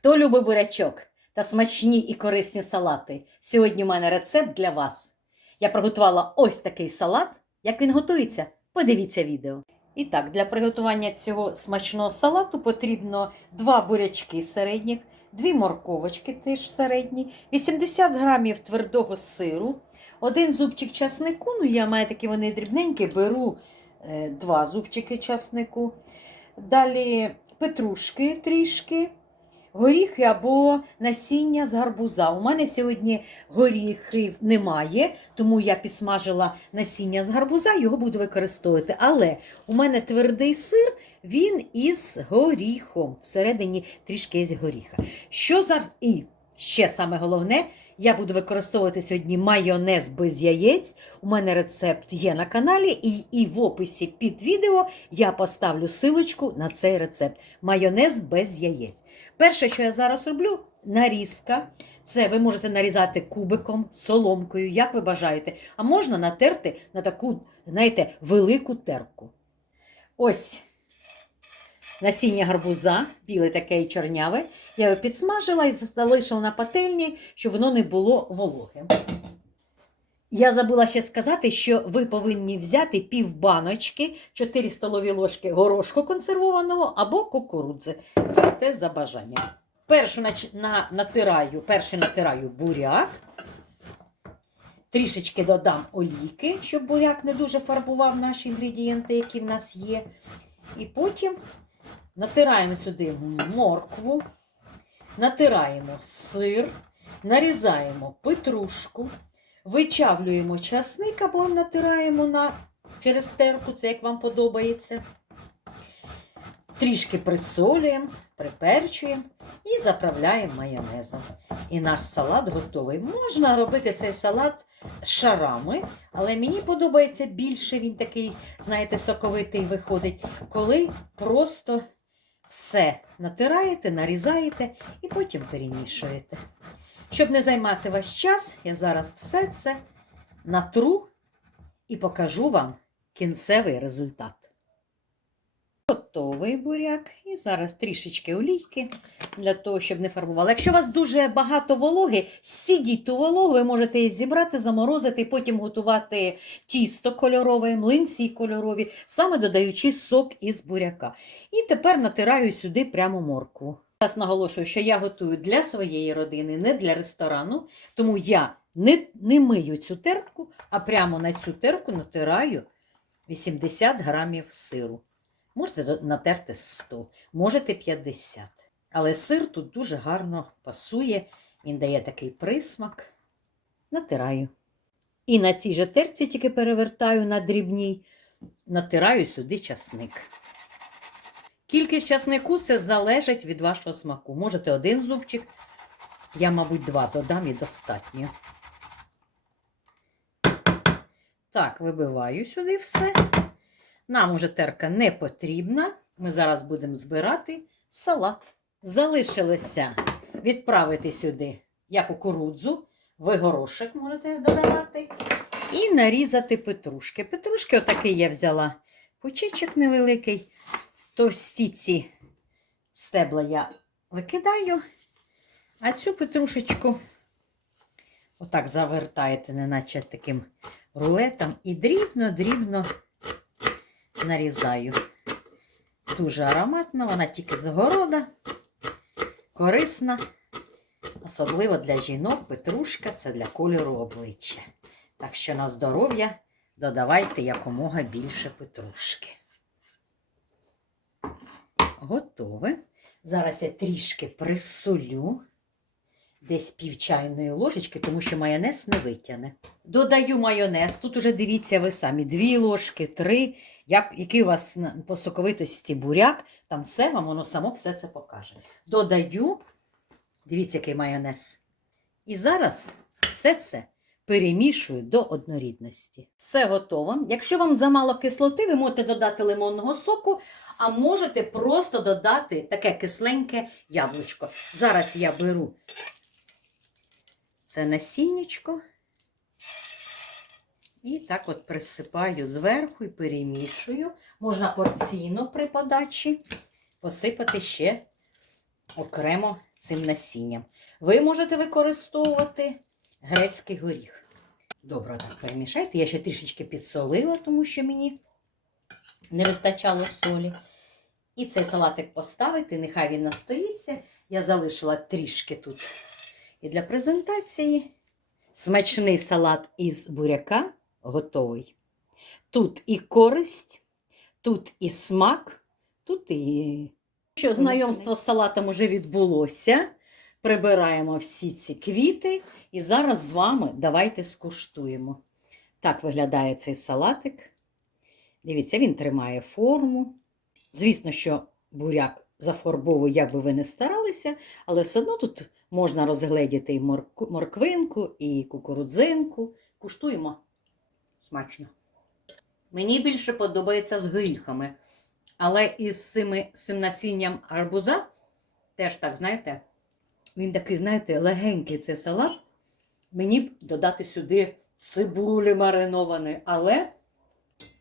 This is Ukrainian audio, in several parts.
Хто любить бурячок та смачні і корисні салати? Сьогодні у мене рецепт для вас. Я приготувала ось такий салат. Як він готується? Подивіться відео. І так, для приготування цього смачного салату потрібно 2 бурячки середніх, 2 морковочки теж середні, 80 грамів твердого сиру, один зубчик часнику, ну я маю такі вони дрібненькі, беру 2 зубчики часнику. Далі петрушки трішки, горіхи або насіння з гарбуза. У мене сьогодні горіхів немає, тому я підсмажила насіння з гарбуза, його буду використовувати. Але у мене твердий сир, він із горіхом. Всередині трішки є горіха. Що за... І ще саме головне, я буду використовувати сьогодні майонез без яєць. У мене рецепт є на каналі, і, і в описі під відео я поставлю силочку на цей рецепт. Майонез без яєць. Перше, що я зараз роблю, нарізка. Це ви можете нарізати кубиком, соломкою, як ви бажаєте. А можна натерти на таку, знаєте, велику терку. Ось насіння гарбуза, біле таке і чорняве. Я його підсмажила і залишила на пательні, щоб воно не було вологим. Я забула ще сказати, що ви повинні взяти пів баночки, 4 столові ложки горошку консервованого або кукурудзи. Це те за бажанням. Першу на, натираю, перший натираю буряк. Трішечки додам олійки, щоб буряк не дуже фарбував наші інгредієнти, які в нас є. І потім натираємо сюди моркву, натираємо сир, нарізаємо петрушку, вичавлюємо часник або натираємо на, через терку, це як вам подобається. Трішки присолюємо, приперчуємо і заправляємо майонезом. І наш салат готовий. Можна робити цей салат шарами, але мені подобається більше він такий, знаєте, соковитий виходить, коли просто все натираєте, нарізаєте і потім перемішуєте. Щоб не займати ваш час, я зараз все це натру і покажу вам кінцевий результат. Готовий буряк. І зараз трішечки олійки для того, щоб не фарбували. Якщо у вас дуже багато вологи, сідіть ту вологу, ви можете її зібрати, заморозити і потім готувати тісто кольорове, млинці кольорові, саме додаючи сок із буряка. І тепер натираю сюди прямо моркву. Зараз наголошую, що я готую для своєї родини, не для ресторану, тому я не, не мию цю тертку, а прямо на цю терку натираю 80 грамів сиру. Можете натерти 100, можете 50. Але сир тут дуже гарно пасує, він дає такий присмак. Натираю. І на цій же терці тільки перевертаю на дрібній, натираю сюди часник. Кількість часнику це залежить від вашого смаку. Можете один зубчик, я, мабуть, два додам і достатньо. Так, вибиваю сюди все. Нам уже терка не потрібна. Ми зараз будемо збирати салат. Залишилося відправити сюди я кукурудзу, ви горошок можете додавати. І нарізати петрушки. Петрушки, отакий я взяла пучечок невеликий. Товсті ці стебла я викидаю, а цю петрушечку отак завертаєте, неначе таким рулетом, і дрібно-дрібно нарізаю. Дуже ароматна, вона тільки з города, корисна, особливо для жінок, петрушка це для кольору обличчя. Так що на здоров'я додавайте якомога більше петрушки. Готове. Зараз я трішки присолю, десь пів чайної ложечки, тому що майонез не витягне. Додаю майонез. Тут уже дивіться ви самі, дві ложки, три. Як, який у вас по соковитості буряк, там все вам воно само все це покаже. Додаю, дивіться, який майонез. І зараз все це перемішую до однорідності. Все готово. Якщо вам замало кислоти, ви можете додати лимонного соку, а можете просто додати таке кисленьке яблучко. Зараз я беру це насіннячко. І так от присипаю зверху і перемішую. Можна порційно при подачі посипати ще окремо цим насінням. Ви можете використовувати грецький горіх. Добре, так перемішайте. Я ще трішечки підсолила, тому що мені не вистачало солі. І цей салатик поставити, нехай він настоїться. Я залишила трішки тут. І для презентації смачний салат із буряка готовий. Тут і користь, тут і смак, тут і. Що знайомство з салатом уже відбулося. Прибираємо всі ці квіти. І зараз з вами давайте скуштуємо. Так виглядає цей салатик. Дивіться, він тримає форму. Звісно, що буряк зафарбовує, як би ви не старалися, але все одно тут можна розгледіти і морквинку, і кукурудзинку. Куштуємо. Смачно. Мені більше подобається з горіхами. Але із цими, з цим насінням арбуза теж так, знаєте, він такий, знаєте, легенький цей салат. Мені б додати сюди цибулі маринованої, але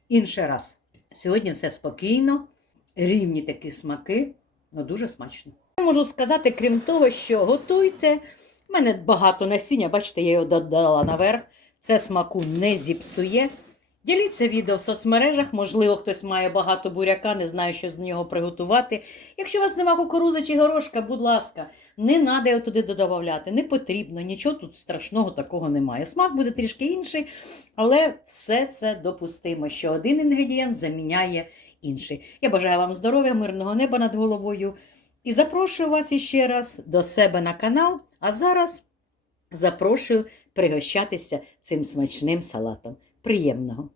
інший раз. Сьогодні все спокійно, рівні такі смаки, ну дуже смачно. Я можу сказати, крім того, що готуйте. У мене багато насіння, бачите, я його додала наверх. Це смаку не зіпсує. Діліться відео в соцмережах, можливо, хтось має багато буряка, не знає, що з нього приготувати. Якщо у вас нема кукурузи чи горошка, будь ласка, не треба його туди додавати, не потрібно, нічого тут страшного такого немає. Смак буде трішки інший, але все це допустимо, що один інгредієнт заміняє інший. Я бажаю вам здоров'я, мирного неба над головою і запрошую вас іще раз до себе на канал. А зараз запрошую пригощатися цим смачним салатом. Приємного!